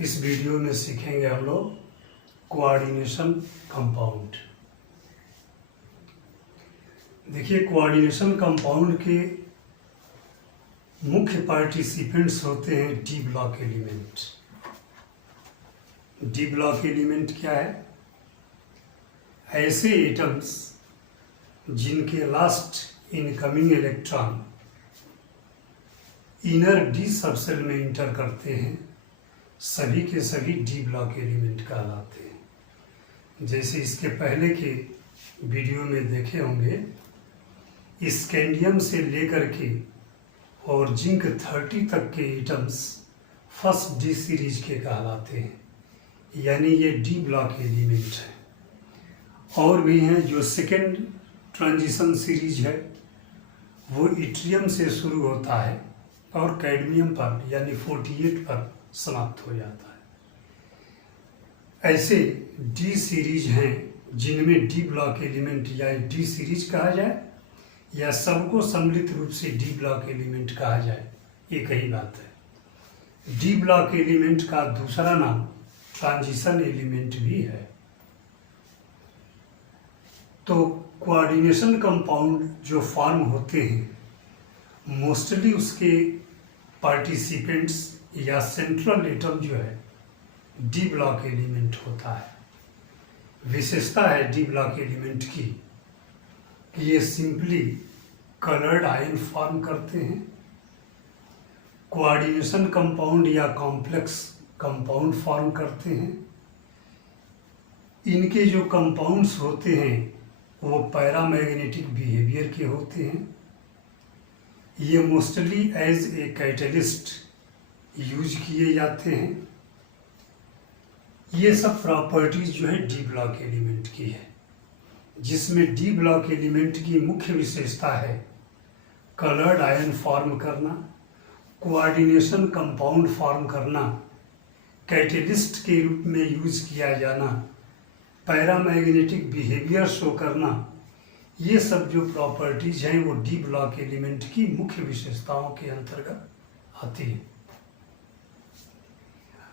इस वीडियो में सीखेंगे हम लोग कोऑर्डिनेशन कंपाउंड। देखिए, कोऑर्डिनेशन कंपाउंड के मुख्य पार्टिसिपेंट्स होते हैं D block element. D block element क्या है? ऐसे एटम्स जिनके last incoming electron inner D subshell में इंटर करते हैं, सभी के सभी डी ब्लॉक एलिमेंट कहलाते हैं। जैसे इसके पहले के वीडियो में देखे होंगे, स्कैंडियम से लेकर के और जिंक 30 तक के एटम्स फर्स्ट डी सीरीज के कहलाते हैं, यानी ये डी ब्लॉक एलिमेंट है। और भी हैं जो सेकेंड ट्रांजिशन सीरीज है, वो इट्रियम से शुरू होता है और कैडमियम पर यानी 48 पर समाप्त हो जाता है। ऐसे डी सीरीज हैं जिनमें डी ब्लॉक एलिमेंट या डी सीरीज कहा जाए या सबको सम्मिलित रूप से डी ब्लॉक एलिमेंट कहा जाए, एक ही बात है। डी ब्लॉक एलिमेंट का दूसरा नाम ट्रांजिशन एलिमेंट भी है। तो कोऑर्डिनेशन कंपाउंड जो फॉर्म होते हैं, मोस्टली उसके पार्टिसिपेंट्स या सेंट्रल एटम जो है डी ब्लॉक एलिमेंट होता है। विशेषता है डी ब्लॉक एलिमेंट की कि ये सिंपली कलर्ड आयन फॉर्म करते हैं। कोऑर्डिनेशन कंपाउंड या कॉम्प्लेक्स कंपाउंड फॉर्म करते हैं। इनके जो कंपाउंड्स होते हैं वो पैरामैग्नेटिक बिहेवियर के होते हैं। ये mostly as a catalyst use किए जाते हैं। ये सब प्रॉपर्टीज जो है डी ब्लॉक एलिमेंट की है, जिसमें डी ब्लॉक एलिमेंट की मुख्य विशेषता है कलर्ड आयन फॉर्म करना, कोऑर्डिनेशन कंपाउंड फॉर्म करना, कैटलिस्ट के रूप में यूज किया जाना, पैरामैग्नेटिक बिहेवियर शो करना। ये सब जो प्रॉपर्टीज हैं वो डी ब्लॉक एलिमेंट की मुख्य विशेषताओं के अंतर्गत आती है।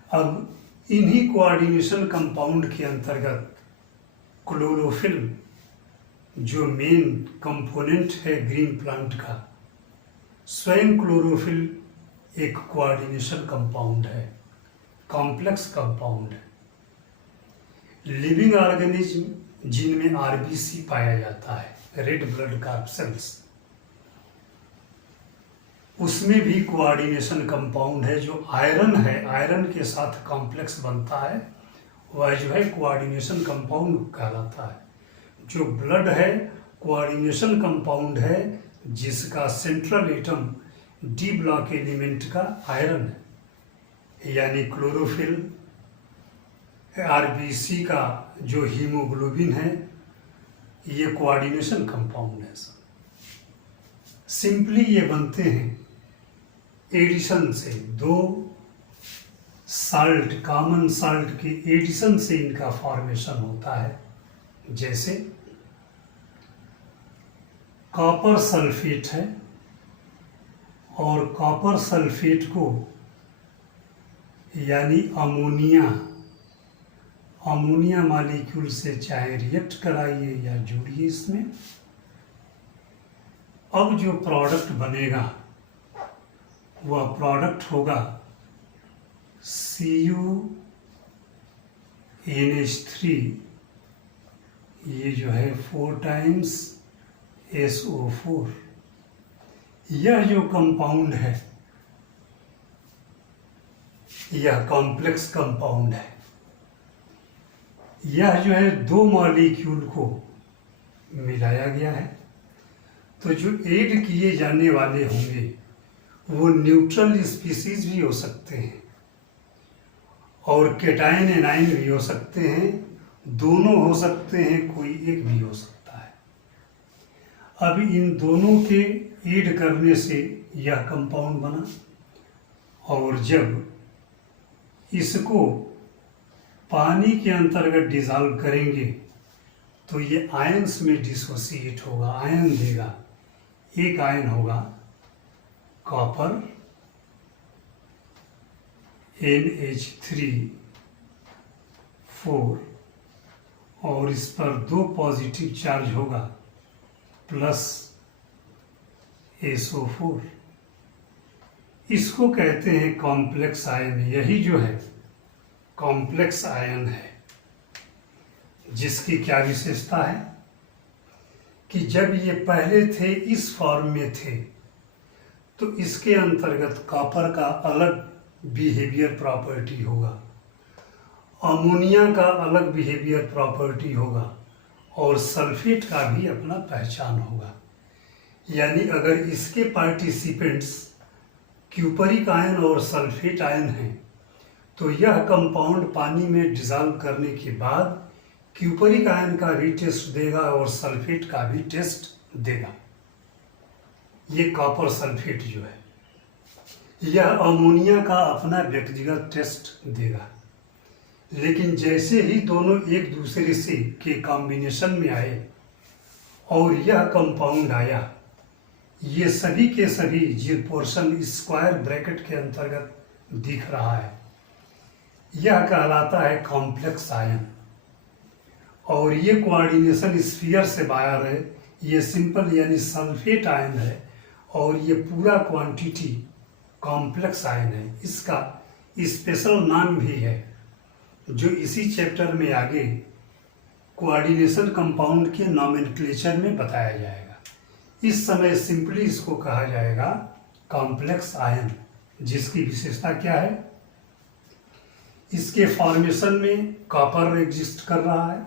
अब इन्हीं कोऑर्डिनेशन कंपाउंड के अंतर्गत क्लोरोफिल जो मेन कंपोनेंट है ग्रीन प्लांट का, स्वयं क्लोरोफिल एक कोऑर्डिनेशन कंपाउंड है, कॉम्प्लेक्स कंपाउंड है। लिविंग ऑर्गेनिज्म जिनमें आरबीसी पाया जाता है, रेड ब्लड कार्पसेल्स, उसमें भी कोऑर्डिनेशन कंपाउंड है। जो आयरन है, आयरन के साथ कॉम्प्लेक्स बनता है, वह जो है कोऑर्डिनेशन कंपाउंड कहलाता है। जो ब्लड है कोऑर्डिनेशन कंपाउंड है, जिसका central atom D block element का आयरन है, यानी क्लोरोफिल। आरबीसी का जो हीमोग्लोबिन है, ये कोऑर्डिनेशन कंपाउंड है। सिंपली ये बनते हैं एडिशन से, दो साल्ट, कॉमन साल्ट के एडिशन से इनका फॉर्मेशन होता है। जैसे कॉपर सल्फेट है और कॉपर सल्फेट को यानी अमोनिया मॉलिक्यूल से चाहे रिएक्ट कराइए या जोड़िए इसमें, अब जो प्रोडक्ट बनेगा वह प्रोडक्ट होगा CuNH3, ये जो है 4 टाइम्स SO4। यह जो कंपाउंड है यह कॉम्प्लेक्स कंपाउंड है। यह जो है दो मॉलिक्यूल को मिलाया गया है। तो जो ऐड किए जाने वाले होंगे वो न्यूट्रल स्पीसीज भी हो सकते हैं और कैटायन एनायन भी हो सकते हैं, दोनों हो सकते हैं, कोई एक भी हो सकता है। अब इन दोनों के ऐड करने से यह कंपाउंड बना, और जब इसको पानी के अंतर्गत डिसॉल्व करेंगे तो ये आयंस में डिसोसिएट होगा, आयन देगा। एक आयन होगा कॉपर, NH3 और इस पर 2 पॉजिटिव चार्ज होगा प्लस SO4। इसको कहते हैं कॉम्प्लेक्स आयन। यही जो है कॉम्प्लेक्स आयन है, जिसकी क्या विशेषता है कि जब ये पहले थे इस फॉर्म में थे तो इसके अंतर्गत कॉपर का अलग बिहेवियर प्रॉपर्टी होगा, अमोनिया का अलग बिहेवियर प्रॉपर्टी होगा और सल्फेट का भी अपना पहचान होगा। यानी अगर इसके पार्टिसिपेंट्स क्यूपरिक आयन और सल्फेट आयन हैं तो यह कंपाउंड पानी में डिसॉल्व करने के बाद क्यूपरिक आयन का भी टेस्ट देगा और सल्फेट का भी टेस्ट देगा। ये कॉपर सल्फेट जो है यह अमोनिया का अपना व्यक्तिगत टेस्ट देगा। लेकिन जैसे ही दोनों एक दूसरे से के कॉम्बिनेशन में आए और यह कंपाउंड आया, ये सभी के सभी जो पोर्शन स्क्वायर ब्रैकेट के अंतर्गत दिख रहा है यह कहलाता है कॉम्प्लेक्स आयन। और ये कोऑर्डिनेशन स्फीयर से बाहर है, ये सिंपल यानी सल्फेट आयन है और ये पूरा क्वांटिटी कॉम्प्लेक्स आयन है। इसका स्पेशल नाम भी है जो इसी चैप्टर में आगे कोऑर्डिनेशन कंपाउंड के नॉमेनक्लेचर में बताया जाएगा। इस समय सिंपली इसको कहा जाएगा कॉम्प्लेक्स आयन, जिसकी विशेषता क्या है, इसके फॉर्मेशन में कॉपर एग्जिस्ट कर रहा है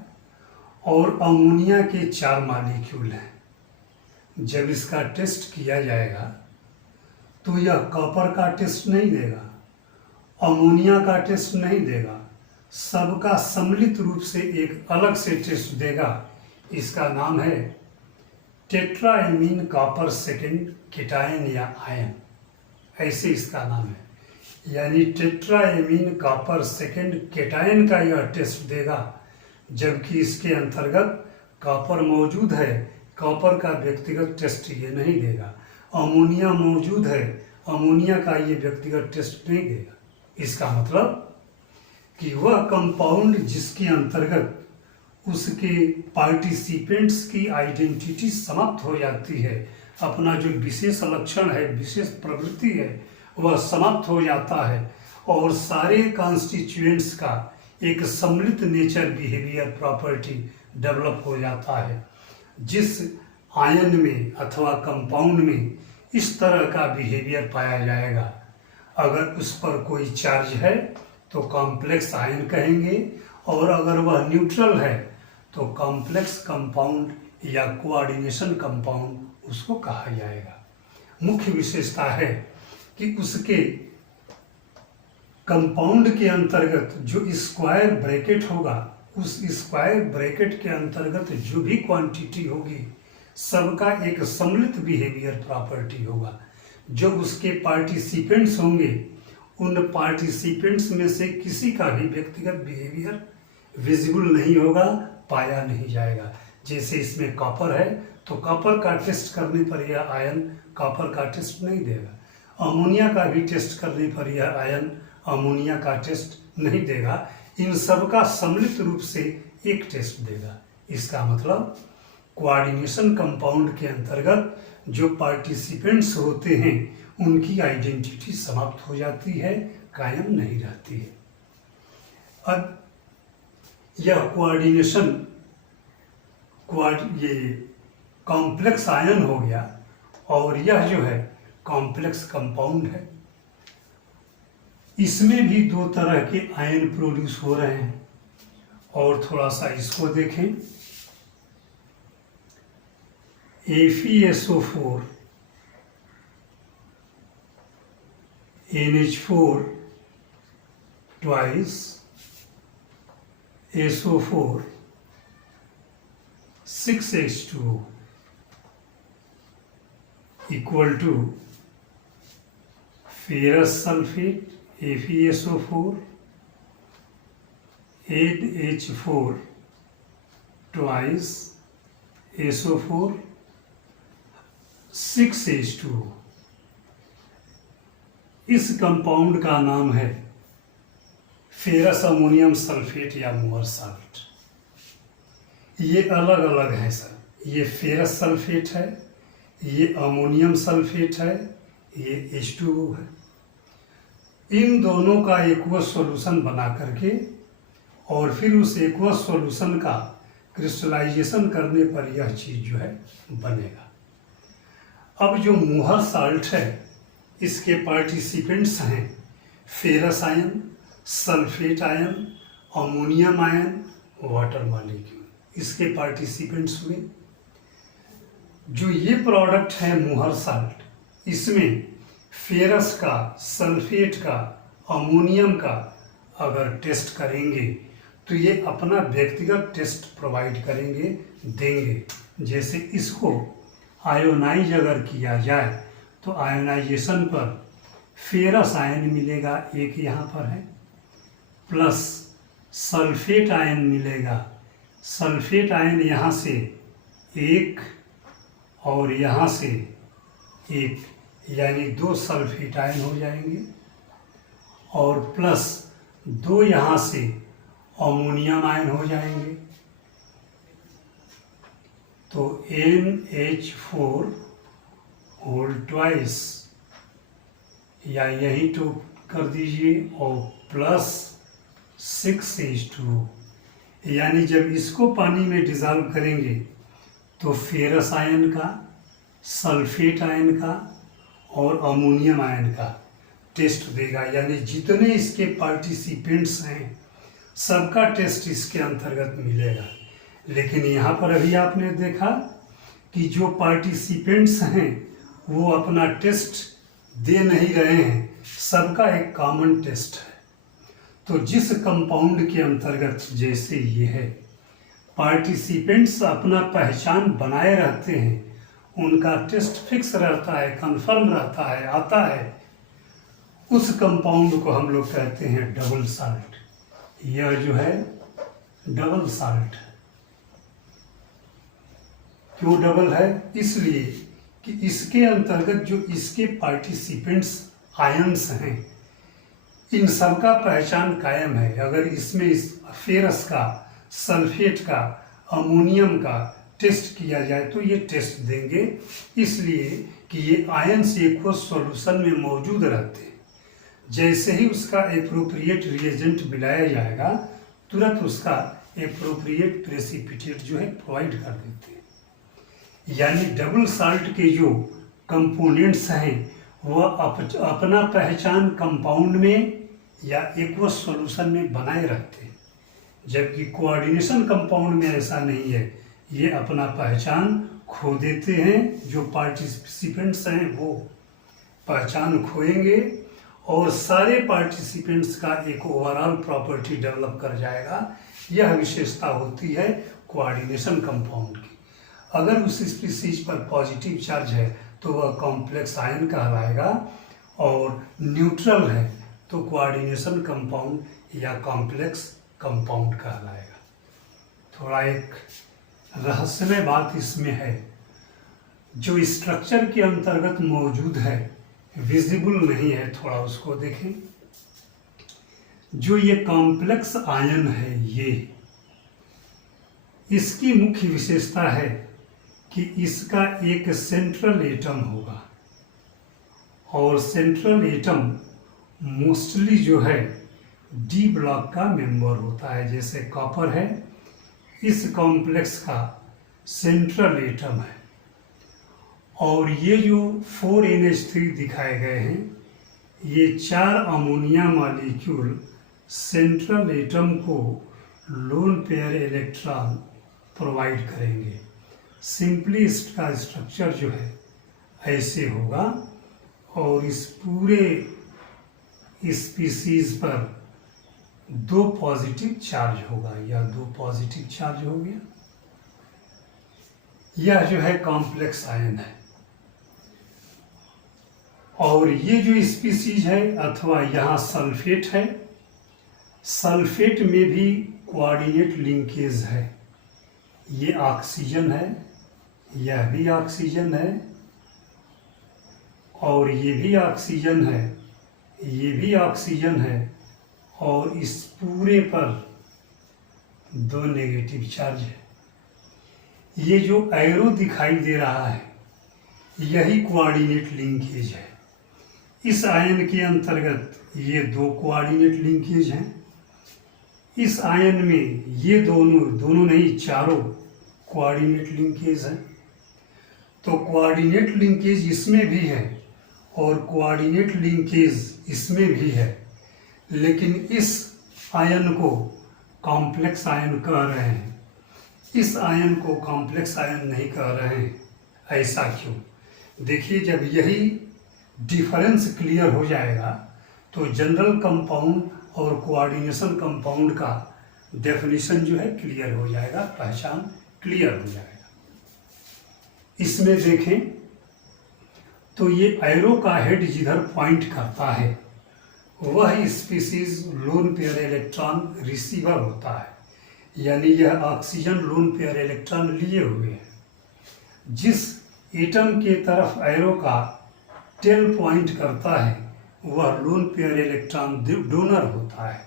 और अमोनिया के 4 मॉलिक्यूल हैं। जब इसका टेस्ट किया जाएगा तो यह कॉपर का टेस्ट नहीं देगा, अमोनिया का टेस्ट नहीं देगा, सबका सम्मिलित रूप से एक अलग से टेस्ट देगा। इसका नाम है टेट्राएमीन कॉपर सेकेंड केटायन या आयन, ऐसे इसका नाम है। यानी टेट्राएमीन कॉपर सेकेंड केटायन का यह टेस्ट देगा, जबकि इसके अंतर्गत कॉपर मौजूद है, कॉपर का व्यक्तिगत टेस्ट ये नहीं देगा। अमोनिया मौजूद है, अमोनिया का ये व्यक्तिगत टेस्ट नहीं देगा। इसका मतलब कि वह कंपाउंड जिसके अंतर्गत उसके पार्टिसिपेंट्स की आइडेंटिटी समाप्त हो जाती है, अपना जो विशेष लक्षण है, विशेष प्रवृत्ति है, वह समाप्त हो जाता है और सारे कॉन्स्टिट्यूएंट्स का एक सम्मिलित नेचर बिहेवियर प्रॉपर्टी डेवलप हो जाता है। जिस आयन में अथवा कंपाउंड में इस तरह का बिहेवियर पाया जाएगा, अगर उस पर कोई चार्ज है तो कॉम्प्लेक्स आयन कहेंगे और अगर वह न्यूट्रल है तो कॉम्प्लेक्स कंपाउंड या कोऑर्डिनेशन कंपाउंड उसको कहा जाएगा। मुख्य विशेषता है कि उसके कंपाउंड के अंतर्गत जो स्क्वायर ब्रैकेट होगा, उस स्क्वायर ब्रैकेट के अंतर्गत जो भी क्वांटिटी होगी सबका एक सम्मिलित बिहेवियर प्रॉपर्टी होगा। जो उसके पार्टिसिपेंट्स होंगे उन पार्टिसिपेंट्स में से किसी का भी व्यक्तिगत बिहेवियर विजिबल नहीं होगा, पाया नहीं जाएगा। जैसे इसमें कॉपर है तो कॉपर का टेस्ट करने पर यह आयन कॉपर का टेस्ट नहीं देगा, अमोनिया का भी टेस्ट करने पर यह आयन अमोनिया का टेस्ट नहीं देगा। इन सब का सम्मिलित रूप से एक टेस्ट देगा। इसका मतलब कोऑर्डिनेशन कंपाउंड के अंतर्गत जो पार्टिसिपेंट्स होते हैं उनकी आइडेंटिटी समाप्त हो जाती है, कायम नहीं रहती है। अब यह कोऑर्डिनेशन ये कॉम्प्लेक्स आयन हो गया और यह जो है कॉम्प्लेक्स कंपाउंड है। इसमें भी 2 तरह के आयन प्रोड्यूस हो रहे हैं और थोड़ा सा इसको देखें। FeSO4 NH4 twice SO4 6H2O equal to ferrous sulfate FeSO4 8H4 twice SO4 6H2O। इस कंपाउंड का नाम है फेरस अमोनियम सल्फेट या मुहर साल्ट, ये अलग अलग है सर। ये फेरस सल्फेट है, ये अमोनियम सल्फेट है, ये H2O है। इन दोनों का एक्वस सॉल्यूशन बना करके और फिर उस एक्वस सॉल्यूशन का क्रिस्टलाइजेशन करने पर यह चीज़ जो है बनेगा। अब जो मुहर साल्ट है इसके पार्टिसिपेंट्स हैं ferrous ion, sulphate ion, ammonium ion, water molecule, इसके पार्टिसिपेंट्स हुए। जो ये प्रोडक्ट है मुहर साल्ट, इसमें फेरस का, सल्फेट का, अमोनियम का अगर टेस्ट करेंगे तो ये अपना व्यक्तिगत टेस्ट प्रोवाइड करेंगे, देंगे। जैसे इसको आयोनाइज अगर किया जाए तो आयोनाइजेशन पर फेरस आयन मिलेगा, एक यहाँ पर है, प्लस सल्फेट आयन मिलेगा। सल्फेट आयन यहाँ से एक और यहाँ से एक, यानी 2 सल्फेट आयन हो जाएंगे, और प्लस 2 यहाँ से अमोनियम आयन हो जाएंगे। तो NH4 होल ट्वाइस, या यही तो कर दीजिए, और प्लस 6H2O, यानी जब इसको पानी में डिज़ोल्व करेंगे तो फेरस आयन का, सल्फेट आयन का और अमोनियम आयन का टेस्ट देगा। यानी जितने इसके पार्टिसिपेंट्स हैं सबका टेस्ट इसके अंतर्गत मिलेगा। लेकिन यहाँ पर अभी आपने देखा कि जो पार्टिसिपेंट्स हैं वो अपना टेस्ट दे नहीं रहे हैं, सबका एक कॉमन टेस्ट है। तो जिस कंपाउंड के अंतर्गत जैसे ये है, पार्टिसिपेंट्स अपना पहचान बनाए रहते हैं, उनका टेस्ट फिक्स रहता है, कंफर्म रहता है, आता है, उस कंपाउंड को हम लोग कहते हैं डबल साल्ट। यह जो है डबल साल्ट है। क्यों डबल है? इसलिए कि इसके अंतर्गत जो इसके पार्टिसिपेंट्स आयंस हैं, इन सबका पहचान कायम है। अगर इसमें इस फेरस का, सल्फेट का, अमोनियम का टेस्ट किया जाए तो ये टेस्ट देंगे, इसलिए कि ये आयंस एक्वस सॉल्यूशन में मौजूद रहते हैं। जैसे ही उसका एप्रोप्रिएट रिएजेंट मिलाया जाएगा, तुरंत उसका एप्रोप्रिएट प्रेसिपिटेट जो है प्रोवाइड कर देते हैं। यानी डबल साल्ट के जो कंपोनेंट्स हैं वह अपना पहचान कंपाउंड में या एक्वस सॉल्यूशन में बनाए रखते हैं, जबकि कोऑर्डिनेशन कंपाउंड में ऐसा नहीं है। ये अपना पहचान खो देते हैं। जो पार्टिसिपेंट्स हैं वो पहचान खोएंगे और सारे पार्टिसिपेंट्स का एक ओवरऑल प्रॉपर्टी डेवलप कर जाएगा। यह विशेषता होती है कोऑर्डिनेशन कंपाउंड की। अगर उस स्पीसीज पर पॉजिटिव चार्ज है तो वह कॉम्प्लेक्स आयन कहलाएगा, और न्यूट्रल है तो कोऑर्डिनेशन कंपाउंड या कॉम्प्लेक्स कंपाउंड कहलाएगा। थोड़ा एक रहस्यमय बात इसमें है, जो स्ट्रक्चर के अंतर्गत मौजूद है, विजिबल नहीं है, थोड़ा उसको देखें। जो ये कॉम्प्लेक्स आयन है, ये इसकी मुख्य विशेषता है कि इसका एक सेंट्रल एटम होगा, और सेंट्रल एटम मोस्टली जो है डी ब्लॉक का मेंबर होता है। जैसे कॉपर है, इस कॉम्प्लेक्स का सेंट्रल एटम है, और ये जो 4NH3 दिखाए गए हैं, ये 4 अमोनिया मॉलिक्यूल सेंट्रल एटम को लोन पेयर इलेक्ट्रॉन प्रोवाइड करेंगे। सिंपली इसका स्ट्रक्चर जो है ऐसे होगा, और इस पूरे स्पीसीज पर 2 पॉजिटिव चार्ज होगा, या 2 पॉजिटिव चार्ज हो गया। यह जो है कॉम्प्लेक्स आयन है। और ये जो स्पीसीज है, अथवा यहाँ सल्फेट है, सल्फेट में भी कोऑर्डिनेट लिंकेज है। ये ऑक्सीजन है, यह भी ऑक्सीजन है, और ये भी ऑक्सीजन है, ये भी ऑक्सीजन है, और इस पूरे पर 2 नेगेटिव चार्ज है। ये जो एरो दिखाई दे रहा है यही कोऑर्डिनेट लिंकेज है। इस आयन के अंतर्गत ये 2 कोऑर्डिनेट लिंकेज हैं। इस आयन में ये दोनों नहीं, चारों कोऑर्डिनेट लिंकेज हैं। तो कोऑर्डिनेट लिंकेज इसमें भी है और कोऑर्डिनेट लिंकेज इसमें भी है, लेकिन इस आयन को कॉम्प्लेक्स आयन कह रहे हैं, इस आयन को कॉम्प्लेक्स आयन नहीं कह रहे हैं। ऐसा क्यों? देखिए, जब यही डिफरेंस क्लियर हो जाएगा तो जनरल कंपाउंड और कोऑर्डिनेशन कंपाउंड का डेफिनेशन जो है क्लियर हो जाएगा, पहचान क्लियर हो जाएगा। इसमें देखें तो ये एरो का हेड जिधर पॉइंट करता है वह species lone pair electron receiver होता है, यानी यह ऑक्सीजन लोन पेयर इलेक्ट्रॉन लिए हुए है। जिस एटम के तरफ एरो का टेल पॉइंट करता है वह लोन पेयर इलेक्ट्रॉन डोनर होता है,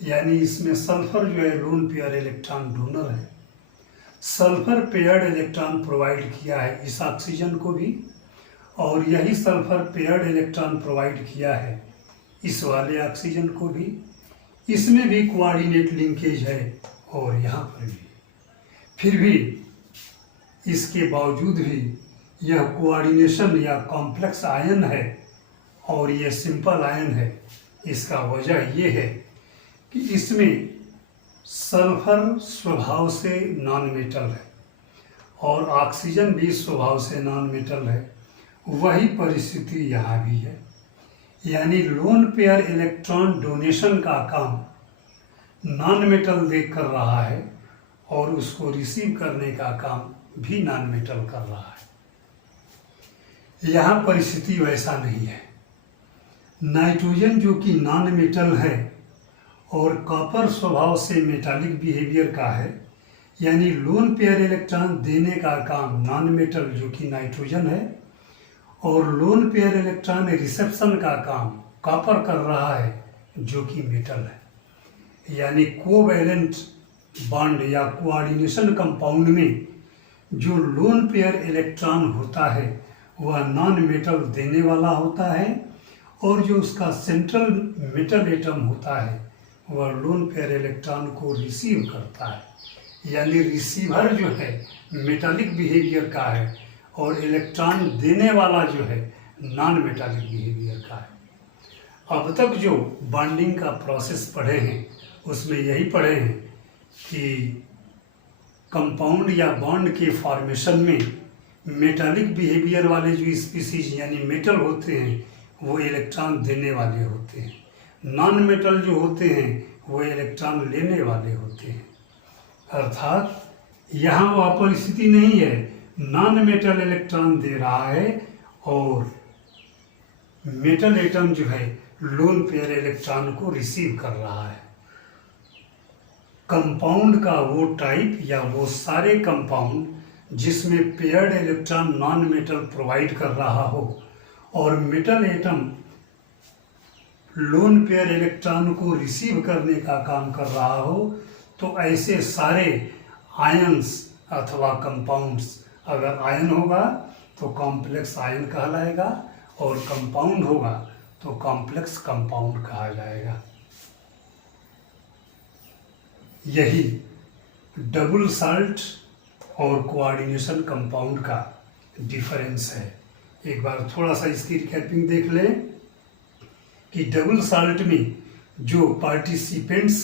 यानी इसमें सल्फर जो है लोन पेयर इलेक्ट्रॉन डोनर है। सल्फर पेयर्ड इलेक्ट्रॉन प्रोवाइड किया है इस ऑक्सीजन को भी, और यही सल्फर पेयर्ड इलेक्ट्रॉन प्रोवाइड किया है इस वाले ऑक्सीजन को भी। इसमें भी कोऑर्डिनेट लिंकेज है और यहाँ पर भी। फिर भी इसके बावजूद भी यह कोऑर्डिनेशन या कॉम्प्लेक्स आयन है और ये सिंपल आयन है। इसका वजह ये है कि इसमें सल्फर स्वभाव से नॉन मेटल है और ऑक्सीजन भी स्वभाव से नॉन मेटल है। वही परिस्थिति यहाँ भी है, यानी लोन पेयर इलेक्ट्रॉन डोनेशन का काम नॉन मेटल देख कर रहा है और उसको रिसीव करने का काम भी नॉन मेटल कर रहा है। यहाँ परिस्थिति वैसा नहीं है। नाइट्रोजन जो कि नॉन मेटल है और कॉपर स्वभाव से मेटालिक बिहेवियर का है, यानी लोन पेयर इलेक्ट्रॉन देने का काम नॉन मेटल जो कि नाइट्रोजन है और लोन पेयर इलेक्ट्रॉन रिसेप्शन का काम कॉपर कर रहा है जो कि मेटल है। यानी कोवैलेंट बॉन्ड या कोऑर्डिनेशन कंपाउंड में जो लोन पेयर इलेक्ट्रॉन होता है वह नॉन मेटल देने वाला होता है और जो उसका सेंट्रल मेटल एटम होता है वह लोन पेयर इलेक्ट्रॉन को रिसीव करता है। यानी रिसीवर जो है मेटालिक बिहेवियर का है और इलेक्ट्रॉन देने वाला जो है नॉन मेटालिक बिहेवियर का है। अब तक जो बॉन्डिंग का प्रोसेस पढ़े हैं उसमें यही पढ़े हैं कि कंपाउंड या बॉन्ड के फॉर्मेशन में मेटालिक बिहेवियर वाले जो स्पीसीज यानी मेटल होते हैं वो इलेक्ट्रॉन देने वाले होते हैं, नॉन मेटल जो होते हैं वो इलेक्ट्रॉन लेने वाले होते हैं। अर्थात यहाँ वह परिस्थिति नहीं है, नॉन मेटल इलेक्ट्रॉन दे रहा है और मेटल एटम जो है लोन पेयर इलेक्ट्रॉन को रिसीव कर रहा है। कंपाउंड का वो टाइप या वो सारे कंपाउंड जिसमें paired electron non metal provide कर रहा हो और metal atom lone pair electron को रिसीव करने का काम कर रहा हो, तो ऐसे सारे आयंस अथवा कंपाउंड्स, अगर आयन होगा तो कॉम्प्लेक्स आयन कहलाएगा और कंपाउंड होगा तो कॉम्प्लेक्स कंपाउंड कहा जाएगा। यही डबल साल्ट और कोऑर्डिनेशन कंपाउंड का डिफरेंस है। एक बार थोड़ा सा इसकी रिकैपिंग देख लें कि डबल साल्ट में जो पार्टिसिपेंट्स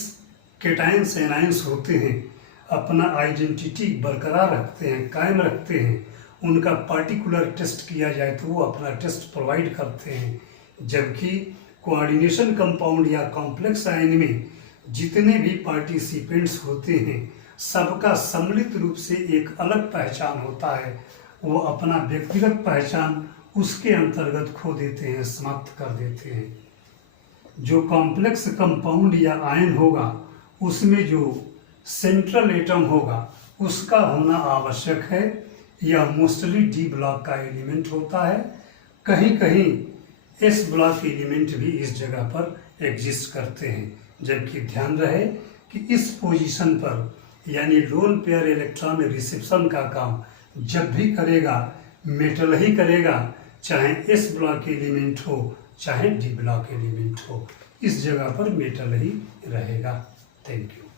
कैटायंस एनायंस होते हैं अपना आइडेंटिटी बरकरार रखते हैं, कायम रखते हैं, उनका पार्टिकुलर टेस्ट किया जाए तो वो अपना टेस्ट प्रोवाइड करते हैं। जबकि कोऑर्डिनेशन कंपाउंड या कॉम्प्लेक्स आयन में जितने भी पार्टिसिपेंट्स होते हैं सबका सम्मिलित रूप से एक अलग पहचान होता है, वो अपना व्यक्तिगत पहचान उसके अंतर्गत खो देते हैं, समाप्त कर देते हैं। जो कॉम्प्लेक्स कंपाउंड या आयन होगा उसमें जो सेंट्रल एटम होगा उसका होना आवश्यक है, यह मोस्टली डी ब्लॉक का एलिमेंट होता है। कहीं कहीं एस ब्लॉक एलिमेंट भी इस जगह पर एग्जिस्ट करते हैं, जबकि ध्यान रहे कि इस पोजीशन पर यानी लोन पेयर इलेक्ट्रॉन रिसेप्शन का काम जब भी करेगा मेटल ही करेगा, चाहे एस ब्लॉक एलिमेंट हो चाहे डी ब्लॉक एलिमेंट हो, इस जगह पर मेटल ही रहेगा। Thank you.